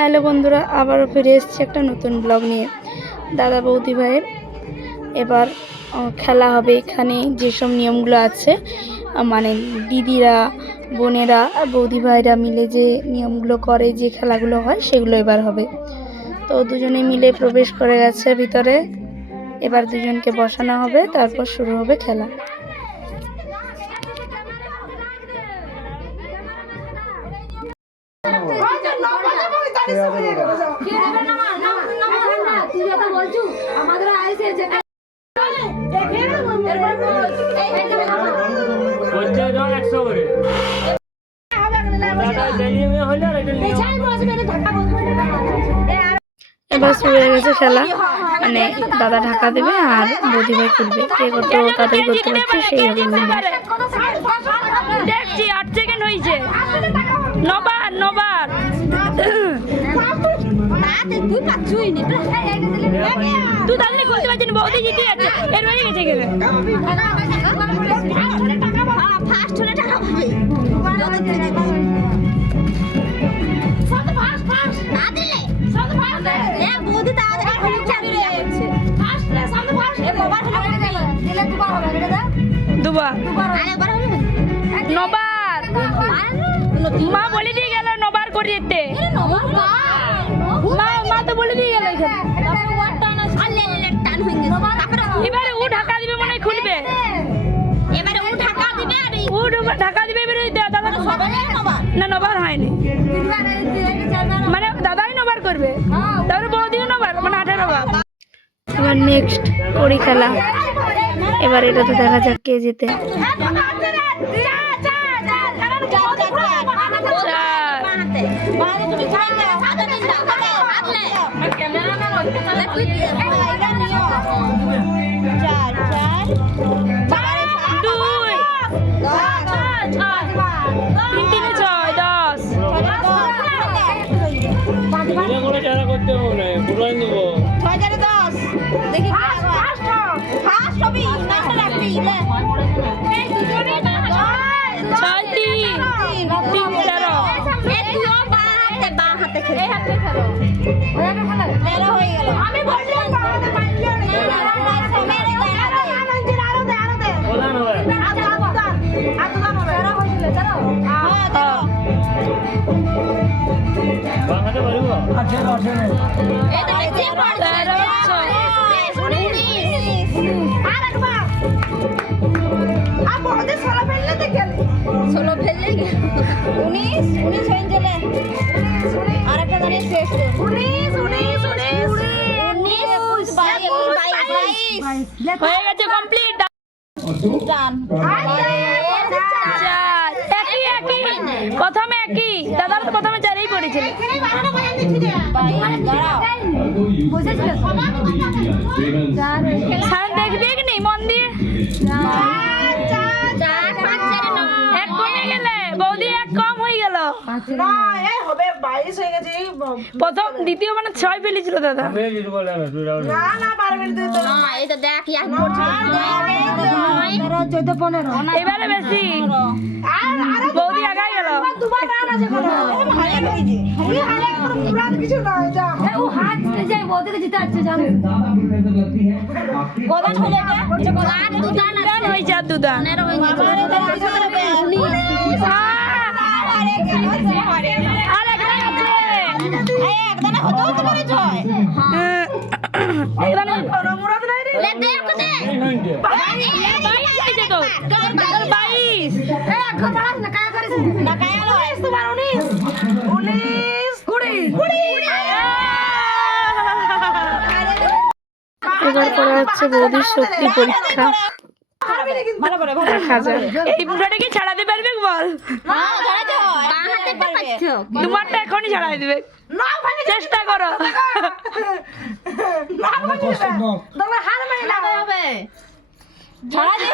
Hello বন্ধুরা, আবারও ফিরে এসেছি একটা নতুন ব্লগ নিয়ে। দাদা বৌদি ভাইয়ের এবার খেলা হবে। এখানে যেসব নিয়মগুলো আছে, মানে দিদিরা, বোনেরা আর বৌদি ভাইরা মিলে যে নিয়মগুলো করে, যে খেলাগুলো হয়, সেগুলো এবার হবে। তো দুজনে মিলে প্রবেশ করে গেছে ভিতরে। এবার দুজনকে বসানো হবে, তারপর শুরু হবে খেলা। এবার শুরু হয়ে গেছে খেলা। মানে দাদা ঢাকা দেবে আর বৌদি ভাই তুলবে। কে কত তাড়াতাড়ি করতে পারছে সেই হবে। দেখছি 8 সেকেন্ড হয়েছে। নবার নবার তুই তাহলে করতে পারছিস, বৌদি জিতে যাচ্ছে। এর হয়ে গেছে গেলে ফার্স্ট হলে টাকা পাবে। নবার মা বলে দিয়ে গেল, নবার করে দিতে। মা তো বলে দিয়ে গেল। এবারে ও ঢাকা দিবে, মনে হয় খুলবে। এবারে ও ঢাকা দিবে, ঢাকা দিবে। এবারে দাদা না, নবার হয়নি, মানে দাদাই নবার করবে, তারপরে বৌদিও নবার, মানে 18 বার। এবার নেক্সট কড়ি খেলা। এবার এটা তো দেখা যাক কে জিতে। হয়ে গেছে কমপ্লিট। প্রথমে একই দাদা তো প্রথমে 4ই পড়েছিল। দেখবি কি নেই মন দিয়ে, এক কমে গেলে বৌদি, এক কম হয়ে গেল। প্রথম দ্বিতীয় মানে 6 ফেলেছিল দাদা। এবারে বেশি বৌদি আগাই গেল। এবার করা হচ্ছে বৌদির শক্তি পরীক্ষা। এই বুড়াটাকে ছাড়াতে পারবে বল? তোমারটা এখনই ছাড়াই দিবে, চেষ্টা করো। ছাড়াতে হবে তাহলে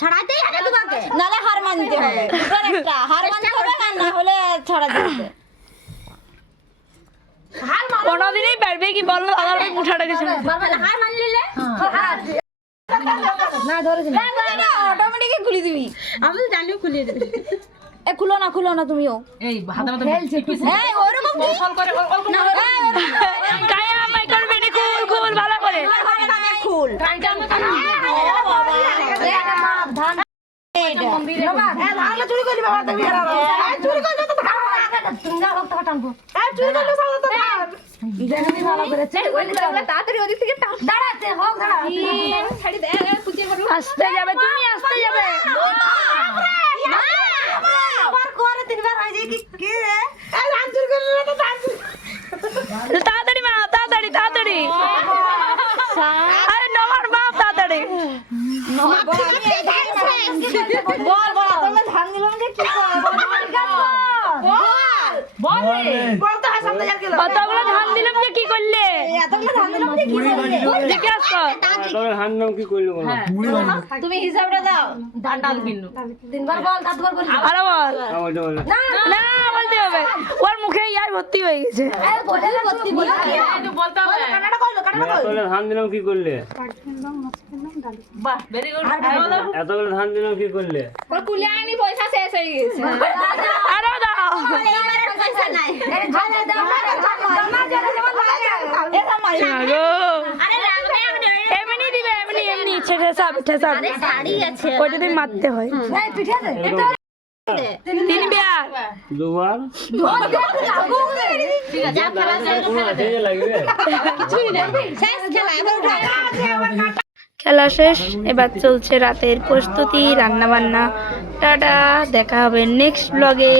ছাড়াতেই হবে তোমাকে, নালে হার মানতে হবে। হার মানতে হবে, না হলে ছাড়া দিতে। কোনোদিনই পারবে কি বললো? মুঠাটাকে হার মানলে না ধরেছি না অটোমেটিক খুলে দিবি আমি তো জানিও খুলিয়ে দেবে এ খুলো না তুমিও এই হাতে মতো এই ওরকম কি ফল করে না কায়া আমায় করবে না খুল ভালো করে খুল ধান চুরি করলি বাবা তুমি চুরি করলি তো তুমি যা রক্ত কাটাবো চুরি করলি সামনে তো ধান জানি ভালো করে তাড়াতাড়ি ওদিক থেকে দাঁড়াতে হোক দাঁড়া ছাড়ি দে কুচিয়ে করব আসতে যাবে তুমি আসতে যাবে আবার করে তিনবার হয়ে যায় কি রে এই ধান চুরি করলি না তো ধান তাড়াতাড়ি মা তাড়াতাড়ি আরে নবার মা তাড়াতাড়ি বল তোমরা ধান দিলাম যে কি বল তো সামনে যার গেল কতগুলো ধান দিলাম যে কি করলে এতগুলো ধান দিলাম যে কি করলে জিজ্ঞাসা তুমি হিসাবটা দাও ধান ডাল কিনো তিনবার বল তারপর বল আরে বল না না বলতে হবে ওর মুখে ইয়ার ভর্তি হয়ে গেছে এই বলে ভর্তি বল বলতে হবে কানাডা কইলো ধান দিলাম কি করলে? বাহ ভেরি গুড এতগুলো ধান দিলাম কি করলে? ওর কুলে আনি পয়সা শেষ হয়ে গেছে আরে দাও এবারে পয়সা নাই আরে ধান দাও জমা জমা এ মারি গো আরে রাখবে এমনি দিবে এমনি ঠেসা আরে শাড়ি আছে ওইটা দিয়ে মারতে হয় এই পিঠে দে 3 বিয়ার দুবার ঠিক আছে খেলা লাগবে শেষ খেলা এবার উঠা খেলা শেষ, এবার চলছে রাতের প্রস্তুতি, রান্না বান্না। টাটা, দেখা হবে নেক্সট ব্লগে।